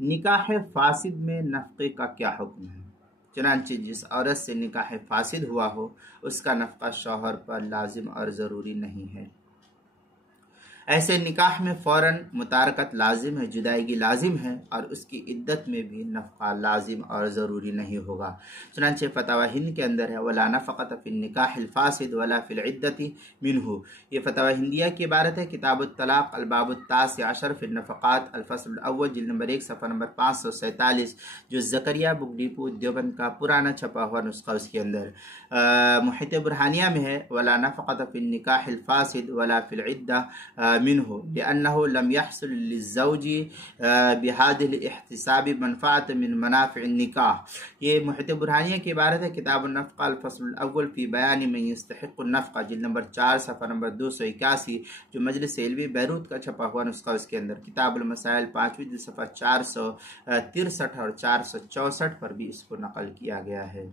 نکاح فاسد میں نفقے کا کیا حکم ہے؟ چنانچہ جس عورت سے نکاح فاسد ہوا ہو اس کا نفقہ شوہر پر لازم اور ضروری نہیں ہے۔ ایسے نکاح میں فوراً متارکت لازم ہے، جدائیگی لازم ہے، اور اس کی عدت میں بھی نفقہ لازم اور ضروری نہیں ہوگا۔ چنانچہ فتاوی ہند کے اندر ہے ولا نفقۃ فی النکاح الفاسد ولا فی العدۃ منہ، یہ فتاوی ہندیہ کی عبارت ہے۔ کتاب الطلاق الباب التاسع عشر فی النفقات الفصل الاول جلد نمبر 1 صفحہ نمبر 547، جو زکریہ بک ڈیپو دیوبند کا پرانا چھپا ہوا نسخہ اس کے اندر محیط برہانیہ میں ہے ولا نفقۃ فی النکاح الفاسد ولا فی العدہ منه لأنه لم يحصل للزوج بهذه الاحتساب منفعة من منافع النکاح، یہ محیط برہانیہ کی عبارت ہے۔ کتاب النفقہ الفصل الاول فی بیان من یستحق النفقہ جلد نمبر 4 صفحہ نمبر 281، جو مجلس علوی بیروت کا چھپا ہوا نسخہ اس کے اندر۔ کتاب المسائل 5ویں جلد صفحہ 463 اور 464 پر بھی اس کو نقل کیا گیا ہے۔